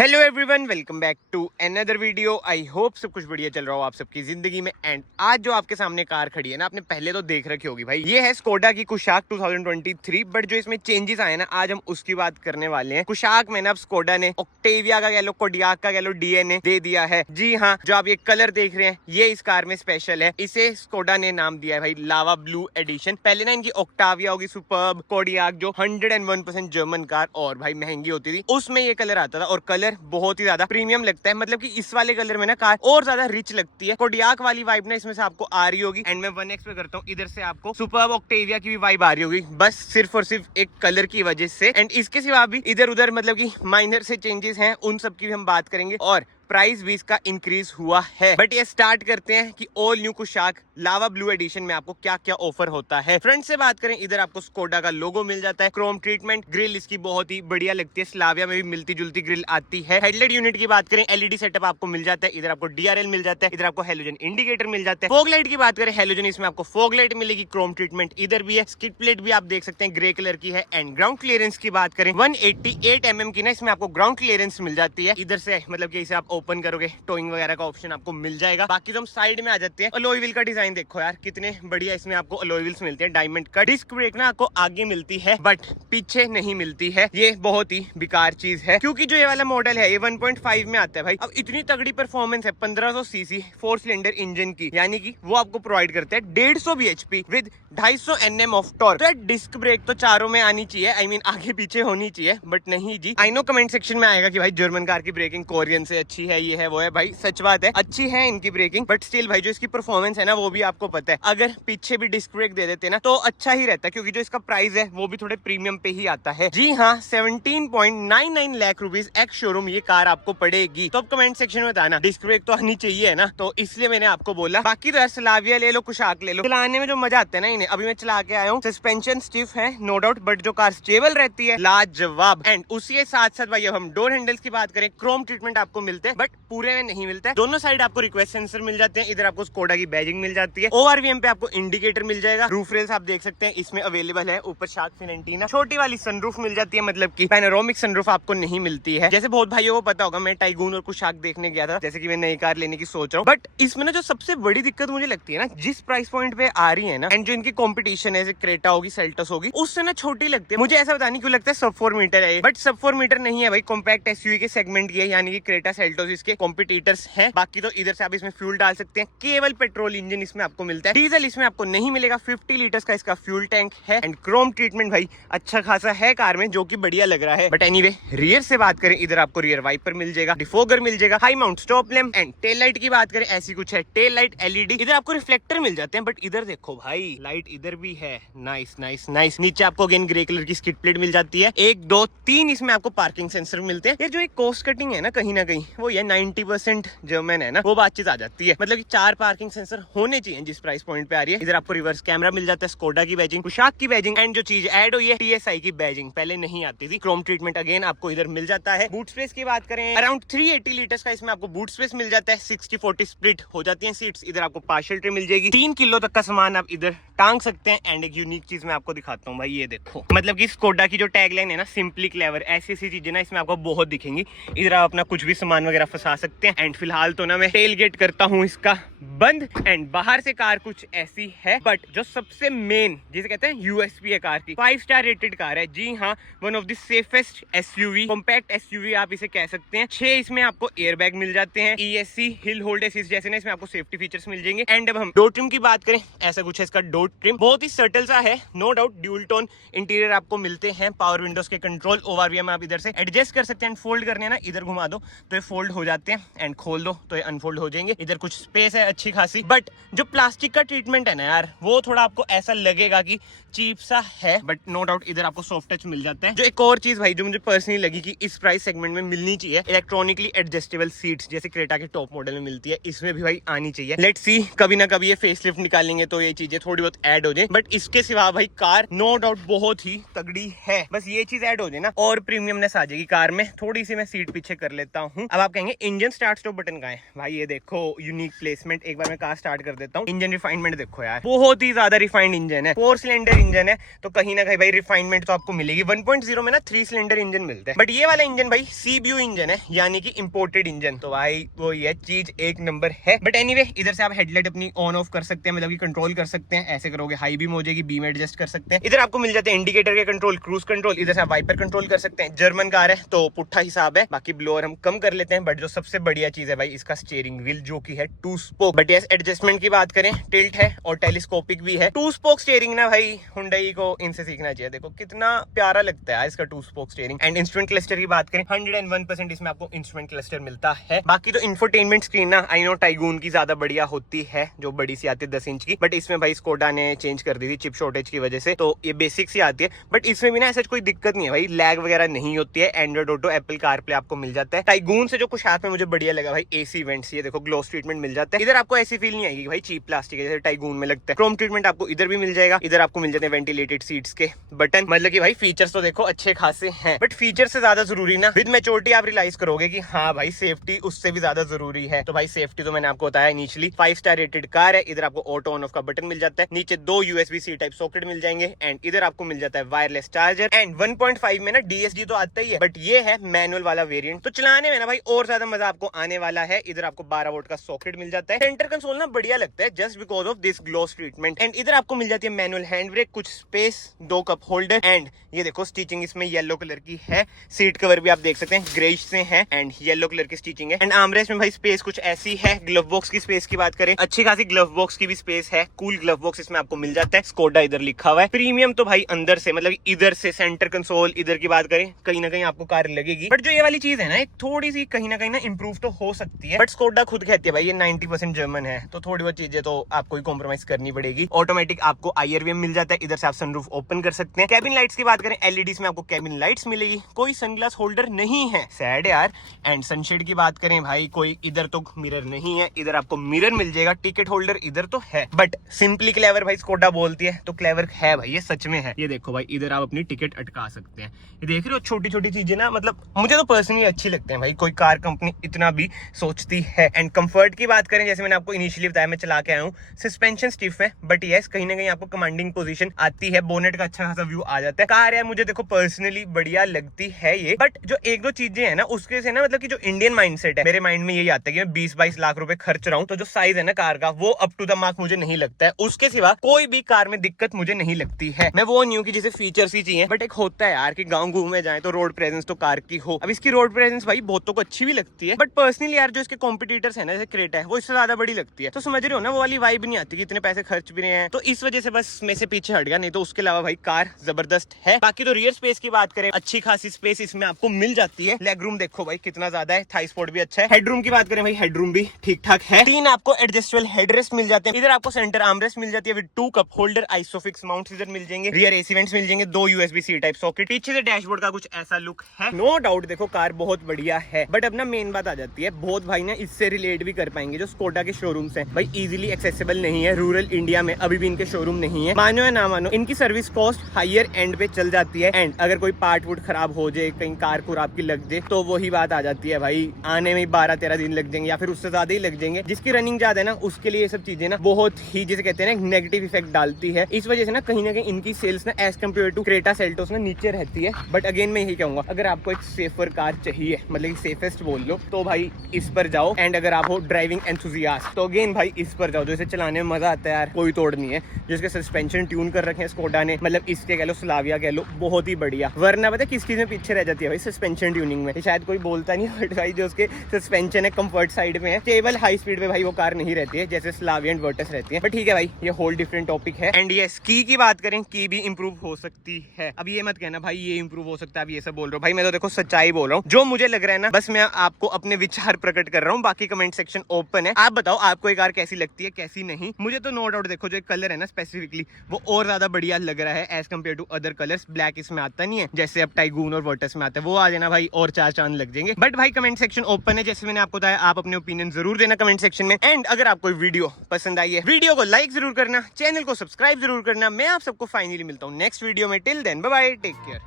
Hello everyone, welcome back to another video. I hope सब कुछ बढ़िया चल रहा हो आप सबकी जिंदगी में। एंड आज जो आपके सामने कार खड़ी है ना, आपने पहले तो देख रखी होगी भाई, ये है स्कोडा की कुशाक 2023। बट जो इसमें चेंजेस आए ना, आज हम उसकी बात करने वाले हैं। कुशाक में ना अब स्कोडा ने ऑक्टेविया का कह लो, कोडियाक का कह लो, डीएनए दे दिया है। जी हाँ, जो आप ये कलर देख रहे हैं ये इस कार में स्पेशल है। इसे स्कोडा ने नाम दिया है भाई लावा ब्लू एडिशन। पहले ना इनकी ऑक्टाविया होगी, सुपर्ब, कोडियाक जो 101% जर्मन कार और भाई महंगी होती थी, उसमें ये कलर आता था और कलर बहुत ही ज्यादा प्रीमियम लगता है। मतलब कि इस वाले कलर में ना कार और ज्यादा रिच लगती है। कोडियाक वाली वाइब ना इसमें से आपको आ रही होगी। एंड मैं 1x पे करता हूँ, इधर से आपको सुपर्ब ऑक्टेविया की भी वाइब आ रही होगी, बस सिर्फ और सिर्फ एक कलर की वजह से। एंड इसके सिवा भी इधर उधर मतलब कि माइनर से चेंजेस हैं, उन सब की भी हम बात करेंगे। और प्राइस भी इसका इंक्रीज हुआ है। बट ये स्टार्ट करते हैं कि all new Kushaq Lava Blue edition में आपको क्या क्या ऑफर होता है। फ्रंट से बात करें, इधर आपको स्कोडा का लोगो मिल जाता है, क्रोम ट्रीटमेंट, ग्रिल इसकी बहुत ही बढ़िया लगती है, स्लाविया में भी मिलती जुलती ग्रिल आती है। हेडलाइट यूनिट की बात करें, एलईडी सेटअप आपको मिल जाता है। इधर आपको डीआरएल मिल जाता है, इधर आपको हेलोजन इंडिकेटर मिल जाता है। फॉग लाइट की बात करें, हेलोजन इसमें आपको फॉग लाइट मिलेगी, क्रोम ट्रीटमेंट इधर भी है, स्किड प्लेट भी आप देख सकते हैं ग्रे कलर की है। एंड ग्राउंड क्लियरेंस की बात करें, 188 mm की ना इसमें आपको ग्राउंड क्लियरेंस मिल जाती है। इधर से मतलब कि इसे आप ओपन करोगे वगैरह का ऑप्शन आपको मिल जाएगा। बाकी तो हम साइड में आ जाते हैं। अलॉय व्हील का डिजाइन देखो यार, कितने बढ़िया इसमें आपको अलॉय व्हील्स मिलते हैं, डायमंड का। डिस्क ब्रेक ना आपको आगे मिलती है बट पीछे नहीं मिलती है। ये बहुत ही बेकार चीज है, क्योंकि जो ये वाला मॉडल है ये 1.5 में आता है भाई। अब इतनी तगड़ी परफॉर्मेंस है 1500 सीसी 4 सिलेंडर इंजन की, यानी कि वो आपको प्रोवाइड करता है 150 bhp with 250 Nm of torque. तो डिस्क ब्रेक तो चारों में आनी चाहिए, आई मीन आगे पीछे होनी चाहिए, बट नहीं जी। आई नो कमेंट सेक्शन में आएगा कि भाई जर्मन कार की ब्रेकिंग कोरियन से अच्छी है, ये है वो है। भाई सच बात है, अच्छी है इनकी ब्रेकिंग, बट स्टिल भाई जो इसकी परफॉर्मेंस है ना वो भी आपको पता है। अगर पीछे भी डिस्क ब्रेक दे देते ना तो अच्छा ही रहता है, क्योंकि जो इसका प्राइस है वो भी थोड़े प्रीमियम पे ही आता है। जी हाँ, 17.99 लाख रुपीज एक्स शोरूम ये कार आपको पड़ेगी। तो अब कमेंट सेक्शन में बताना डिस्क ब्रेक तो आनी चाहिए ना, तो इसलिए मैंने आपको बोला। बाकी तो यार स्लाविया ले लो, कुशाक ले लो, चलाने में जो मजा आता है ना इन्हें, अभी मैं चला के आया हूँ। सस्पेंशन स्टिफ है नो डाउट, बट जो कार स्टेबल रहती है लाजवाब। एंड उसी के साथ साथ भाई अब हम डोर हैंडल्स की बात करें, क्रोम ट्रीटमेंट आपको मिलते हैं बट पूरे में नहीं मिलता है। दोनों साइड आपको रिक्वेस्ट सेंसर मिल जाते हैं, इधर आपको स्कोडा की बैजिंग मिल जाती है, ओआरवीएम पे आपको इंडिकेटर मिल जाएगा। रूफ रेल्स आप देख सकते हैं इसमें अवेलेबल है, ऊपर शार्क फिन एंटीना, छोटी वाली सनरूफ मिल जाती है, मतलब कि पैनोरामिक सनरूफ आपको नहीं मिलती है। जैसे बहुत भाइयों को पता होगा, मैं टाइगून और कुशाक देखने गया था, जैसे कि मैं नई कार लेने की सोच रहा हूँ। बट इसमें ना जो सबसे बड़ी दिक्कत मुझे लगती है ना, जिस प्राइस पॉइंट पे आ रही है ना, एंड जो इनकी कॉम्पिटिशन है, क्रेटा होगी, सेल्टोस होगी, उससे ना छोटी लगती है। मुझे ऐसा पता नहीं क्यों लगता है सब 4 मीटर है, बट सब 4 मीटर नहीं है भाई, कॉम्पैक्ट एसयूवी के सेगमेंट की है, यानी कि क्रेटा सेल्टोस इसके कॉम्पिटिटर्स हैं। बाकी तो इधर से आप इसमें फ्यूल डाल सकते हैं, केवल पेट्रोल इंजन इसमें आपको मिलता है, डीजल इसमें आपको नहीं मिलेगा। 50 लीटर्स का इसका फ्यूल टैंक है। एंड क्रोम ट्रीटमेंट भाई अच्छा खासा है कार में, जो कि बढ़िया लग रहा है। बट एनीवे, रियर से बात करें, इधर आपको रियर वाइपर मिल जाएगा, डिफोगर मिल जाएगा, high mount stop lamp. And tail light की बात करें, ऐसी कुछ है, टेल लाइट एलईडी। इधर आपको रिफ्लेक्टर मिल जाते हैं, बट इधर देखो भाई लाइट इधर भी है, नाइस नाइस नाइस। नीचे आपको अगेन ग्रे कलर की स्किड प्लेट मिल जाती है, 1 2 3 इसमें आपको पार्किंग सेंसर मिलते हैं। ये जो एक कॉस्ट कटिंग है ना कहीं वो ये 90% जर्मन है ना, वो बातचीत आ जाती है। मतलब कि 4 पार्किंग सेंसर होने चाहिए जिस प्राइस पॉइंट पे आ रही है। इधर आपको रिवर्स कैमरा मिल जाता है, स्कोडा की बैजिंग, कुशाक की बैजिंग, एंड जो चीज ऐड हुई है टीएसआई की बैजिंग, पहले नहीं आती थी। क्रोम ट्रीटमेंट अगेन आपको इधर मिल जाता है। बूट स्पेस की बात करें, अराउंड 380 लीटर्स का इसमें आपको बूट स्पेस मिल जाता है, 60-40 स्प्लिट हो जाती है सीट्स। इधर आपको पार्शियल ट्रे मिल जाएगी, 3 किलो तक का सामान आप इधर टांग सकते हैं। एंड एक यूनिक चीज मैं आपको दिखाता हूँ भाई, ये देखो, मतलब कि स्कोडा की जो टैगलाइन है ना, सिंपली क्लेवर, ऐसी चीजें ना इसमें आपको बहुत दिखेंगी। इधर आप अपना कुछ भी सामान वगैरह फंसा सकते हैं। एंड फिलहाल तो ना मैं टेल गेट करता हूँ इसका बंद। एंड बाहर से कार कुछ ऐसी है, बट जो सबसे मेन जिसे कहते हैं यूएसपी है कार की, 5 स्टार रेटेड कार है। जी हाँ, one of the safest SUV, compact SUV आप इसे कह सकते हैं। 6 इसमें आपको एयरबैग मिल जाते हैं, ईएससी, हिल होल्ड असिस्ट जैसे ना इसमें आपको सेफ्टी फीचर्स मिल जाएंगे। एंड अब हम डोर ट्रिम की बात करें, ऐसा कुछ है इसका डोर ट्रिम, बहुत ही सटल सा है no doubt. Dual tone interior आपको मिलते हैं, पावर विंडोज के कंट्रोल, ओआरवीएम आप इधर से एडजस्ट कर सकते हैं। फोल्ड करने ना, इधर घुमा दो तो ये फोल्ड हो जाते हैं, एंड खोल दो तो ये अनफोल्ड हो जाएंगे। इधर कुछ स्पेस है अच्छी खासी, बट जो प्लास्टिक का ट्रीटमेंट है ना यार, वो थोड़ा आपको ऐसा लगेगा कि चीप सा है, बट नो डाउट इधर आपको सॉफ्ट टच मिल जाता है। जो एक और चीज भाई जो मुझे पर्सनली लगी कि इस प्राइस सेगमेंट में मिलनी चाहिए, इलेक्ट्रॉनिकली एडजस्टेबल सीट्स, जैसे क्रेटा के टॉप मॉडल में मिलती है, इसमें भी भाई आनी चाहिए। लेट्स सी, कभी ना कभी ये फेसलिफ्ट निकालेंगे तो ये चीजें थोड़ी बहुत ऐड हो जाए, बट इसके सिवा भाई कार नो डाउट बहुत ही तगड़ी है। बस ये चीज ऐड हो जाए ना और प्रीमियमनेस आ जाएगी कार में। थोड़ी सी मैं सीट पीछे कर लेता हूँ। अब आप कहेंगे इंजन स्टार्ट स्टॉप बटन कहाँ है भाई? ये देखो यूनिक प्लेसमेंट। एक बार मैं कार स्टार्ट कर देता हूँ। इंजन रिफाइनमेंट देखो यार, बहुत ही ज्यादा रिफाइंड इंजन है। 4 सिलेंडर इंजन है तो कहीं ना कहीं भाई रिफाइनमेंट तो आपको मिलेगी। 1.0 में ना 3 सिलेंडर इंजन मिलते हैं, बट ये वाला इंजन भाई CBU इंजन है, यानी कि इंपोर्टेड इंजन। तो भाई वो ये चीज एक नंबर है। बट एनीवे इधर से आप हेडलाइट अपनी ऑन ऑफ कर सकते हैं, मतलब कि कंट्रोल कर सकते हैं। ऐसे करोगे हाई बीम हो जाएगी, बीम एडजस्ट कर सकते हैं। इधर आपको मिल जाते हैं इंडिकेटर के कंट्रोल, क्रूज कंट्रोल। इधर से आप वाइपर कंट्रोल कर सकते हैं। जर्मन कार है तो पुट्ठा हिसाब है, बाकी ब्लोअर हम कम कर लेते हैं। बट जो सबसे बढ़िया चीज है भाई इसका स्टीयरिंग व्हील, जो की है 2 स्पोक। बट यस एडजस्टमेंट की बात करें, टिल्ट है और टेलीस्कोपिक भी है। 2 स्पोक स्टीयरिंग ना भाई हुंडई को इनसे सीखना चाहिए। देखो कितना प्यारा लगता है इसका 2 spoke steering. And instrument cluster की बात करें, 101% इसमें आपको इंस्ट्रूमेंट क्लस्टर मिलता है। बाकी तो इंफोटेनमेंट स्क्रीन ना आई नो टाइगून की ज्यादा बढ़िया होती है, जो बड़ी सी आती है 10 इंच की, बट इसमें भाई स्कोडा ने चेंज कर दी थी चिप शॉर्टेज की वजह से, तो ये बेसिक सी आती है। बट इसमें भी ना ऐसा कोई दिक्कत नहीं है भाई, लैग वगैरह नहीं होती है। एंड्रॉइड ऑटो, एप्पल कारप्ले आपको मिल जाता है। टाइगून से जो कुछ हाथ में मुझे बढ़िया लगा भाई AC वेंट्स, ये देखो ग्लोस ट्रीटमेंट मिल जाता है। इधर आपको ऐसी फील नहीं आएगी भाई चीप प्लास्टिक है जैसे टाइगून में लगता है। क्रोम ट्रीटमेंट आपको इधर भी मिल जाएगा। इधर आपको मिल जाते हैं वेंटिलेटेड सीट्स के बटन, मतलब कि भाई फीचर्स तो देखो अच्छे खासे हैं, बट फीचर से ज्यादा जरूरी ना विद मैच्योरिटी आप रियलाइज करोगे कि हाँ भाई सेफ्टी उससे भी ज्यादा जरूरी है। तो भाई सेफ्टी तो मैंने आपको बताया इनिशियली 5 स्टार रेटेड कार है। इधर आपको ऑटो ऑन ऑफ का बटन मिल जाता है, नीचे 2 USB-C टाइप सॉकेट मिल जाएंगे, एंड इधर आपको मिल जाता है वायरलेस चार्जर। एंड 1.5 में ना DSG तो आता ही है, बट ये है मैनुअल वाला वेरिएंट, तो चलाने में ना भाई और ज्यादा मजा आपको आने वाला है। इधर आपको 12 वोल्ट का सॉकेट मिल जाता है। सेंटर कंसोल ना बढ़िया लगता है just because of this gloss treatment. And इधर आपको मिल जाती है मैनुअल हैंड ब्रेक, कुछ स्पेस, 2 कप होल्डर, एंड ये देखो स्टिचिंग इसमें येलो कलर की है। सीट कवर भी आप देख सकते हैं ग्रेइश से है एंड येलो कलर की स्टिचिंग है। एंड आर्मरेस्ट में भाई स्पेस कुछ ऐसी है। ग्लव बॉक्स की स्पेस की बात करें, अच्छी खासी ग्लव बॉक्स की भी स्पेस है। कूल ग्लव बॉक्स इसमें आपको मिल जाता है। स्कोडा इधर लिखा हुआ है। प्रीमियम तो भाई अंदर से, मतलब इधर से सेंटर कंसोल इधर की बात करें कहीं ना कहीं आपको कार लगेगी। बट जो ये वाली चीज है ना, एक थोड़ी सी कहीं ना इंप्रूव तो हो सकती है। बट स्कोडा खुद कहती है भाई ये 90% जर्मन है, तो थोड़ी बहुत चीजें तो आपको ही कॉम्प्रोमाइज करनी पड़ेगी। ऑटोमेटिक आपको IRVM मिल जाता है। इधर से आप सनरूफ ओपन कर सकते हैं। कैबिन लाइट्स की बात करें, LEDs में आपको कैबिन लाइट्स मिलेगी। कोई सनग्लास होल्डर नहीं है, सैड यार। एंड सनशेड की बात करें भाई, कोई इधर तो मिरर नहीं है। इधर आपको मिरर मिल जाएगा। टिकट होल्डर इधर तो है, बट सिंपली क्लेवर भाई स्कोडा बोलती है तो क्लेवर है भाई, ये सच में है। ये देखो भाई इधर आप अपनी टिकट अटका सकते हैं। ये देख रहे हो छोटी छोटी चीजें ना, मतलब मुझे तो पर्सनली अच्छी लगती है भाई, कोई कार कंपनी इतना भी सोचती है। एंड कंफर्ट की बात करें, जैसे मैंने आपको इनिशियली बताया, मैं चला के आया हूँ, सस्पेंशन स्टिफ है, बट यस कहीं ना कहीं आपको कमांडिंग पोजीशन आती है। बोनेट का अच्छा खासा व्यू आ जाता है। कार है मुझे देखो पर्सनली बढ़िया लगती है ये, बट जो 1-2 चीजें है ना उसके से ना, मतलब कि जो इंडियन माइंडसेट है, मेरे माइंड में यही आता है कि मैं 20-22 लाख रुपए खर्च रहा हूँ, तो जो साइज है ना कार का वो अप टू द मार्क मुझे नहीं लगता है। उसके सिवा कोई भी कार में दिक्कत मुझे नहीं लगती है। मैं वो नहीं हूँ कि जिसे फीचर्स ही चाहिए, बट एक होता है यार कि गाँव घूमे जाए तो रोड प्रेजेंस तो कार की हो। अब इसकी रोड प्रेजेंस भाई बहुतों को अच्छी भी लगती है, बट पर्सनली यार जो इसके कॉम्पिटिटर्स है ना, जैसे क्रेटा है, वो इससे ज्यादा बड़ी लगती है। तो समझ रहे हो ना, वो वाली वाइब नहीं आती कि इतने पैसे खर्च भी रहे हैं, तो इस वजह से बस में से पीछे हट गया। नहीं तो उसके अलावा भाई कार जबरदस्त है। बाकी तो रियर स्पेस की बात करें, अच्छी खासी स्पेस इसमें आपको मिल जाती है। लेग रूम देखो भाई कितना ज्यादा है, थाई स्पॉट भी अच्छा है। हेडरूम की बात करें भाई, हेडरूम भी ठीक ठाक है। 3 आपको एडजस्टेबल हेडरेस्ट मिल जाते हैं। इधर आपको सेंटर आर्मरेस्ट मिल जाती है with 2 cup holder, Isofix mounts इधर मिल जाएंगे। रियर AC वेंट्स मिल जाएंगे, 2 USB-C टाइप सॉकेट। पीछे से डैशबोर्ड का कुछ ऐसा लुक है। नो डाउट देखो कार बहुत बढ़िया है, बट अब ना मेन बात आ जाती है, बहुत भाई ना इससे रिलेट भी कर पाएंगे जो स्कोडा के शोरूम्स हैं भाई, इजीली एक्सेसिबल नहीं है। रूरल इंडिया में अभी भी इनके शोरूम नहीं है। मानो या ना मानो, इनकी सर्विस कॉस्ट हायर एंड पे चल जाती है। एंड अगर कोई पार्ट वुड खराब हो जाए, कहीं कार को आपकी लग जाए, तो वही बात आ जाती है भाई, आने में 12-13 दिन लग जाएंगे या फिर उससे ज्यादा ही लग जाएंगे। जिसकी रनिंग ज्यादा है ना उसके लिए ये सब चीजें ना बहुत ही, जिसे कहते हैं ना, नेगेटिव इफेक्ट डालती है। इस वजह से ना कहीं इनकी सेल्स ना as compare to Creta Seltos ना नीचे रहती है। बट अगेन मैं यही कहूंगा, अगर आपको एक सेफर कार चाहिए, मतलब सेफेस्ट बोल लो, तो भाई इस पर जाओ। एंड अगर आप हो ड्राइविंग एंथुसियास्ट, तो अगेन भाई इस पर जाओ, जो इसे चलाने में मजा आता है यार, कोई तोड़ नहीं है। जिसके सस्पेंशन ट्यून कर रखे हैं स्कोडा ने, मतलब इसके कह लो, स्लाविया कह लो, बहुत ही बढ़िया। वरना पता किस चीज में पीछे रह जाती है भाई, सस्पेंशन ट्यूनिंग में। शायद कोई बोलता नहीं, बट भाई जो उसके सस्पेंशन है कंफर्ट साइड में है। स्टेबल हाई स्पीड पे भाई वो कार नहीं रहती है जैसे स्लाविया एंड वर्टस रहती है। बट ठीक है भाई, ये होल डिफरेंट टॉपिक है। एंड ये की बात करें, की भी इंप्रूव हो सकती है। अब ये मत कहना भाई ये इंप्रूव हो सकता है, अब ये सब बोल रहा हूँ भाई, मैं तो देखो सच्चाई बोल रहा हूँ। जो मुझे लग रहा है ना, बस मैं आपको अपने विचार प्रकट कर रहा हूँ। बाकी कमेंट सेक्शन ओपन है, आप बताओ आपको ये कार कैसी लगती है, कैसी नहीं। मुझे तो नो डाउट देखो, जो कलर है ना स्पेसिफिकली, वो और ज्यादा बढ़िया लग रहा है as compare to other colours. Black इसमें आता नहीं है जैसे अब टाइगून और वर्टस में आता है, वो आ जाना भाई और 4 चांद लग जाएंगे। बट भाई कमेंट सेक्शन ओपन है, जैसे मैंने आपको बताया, आप अपने ओपिनियन जरूर देना कमेंट सेक्शन में। एंड अगर आपको वीडियो पसंद आई है, वीडियो को लाइक जरूर करना, करना, चैनल को सब्सक्राइब जरूर करना। मैं आप सबको फाइनली मिलता हूँ नेक्स्ट वीडियो में। Till then bye bye, take care.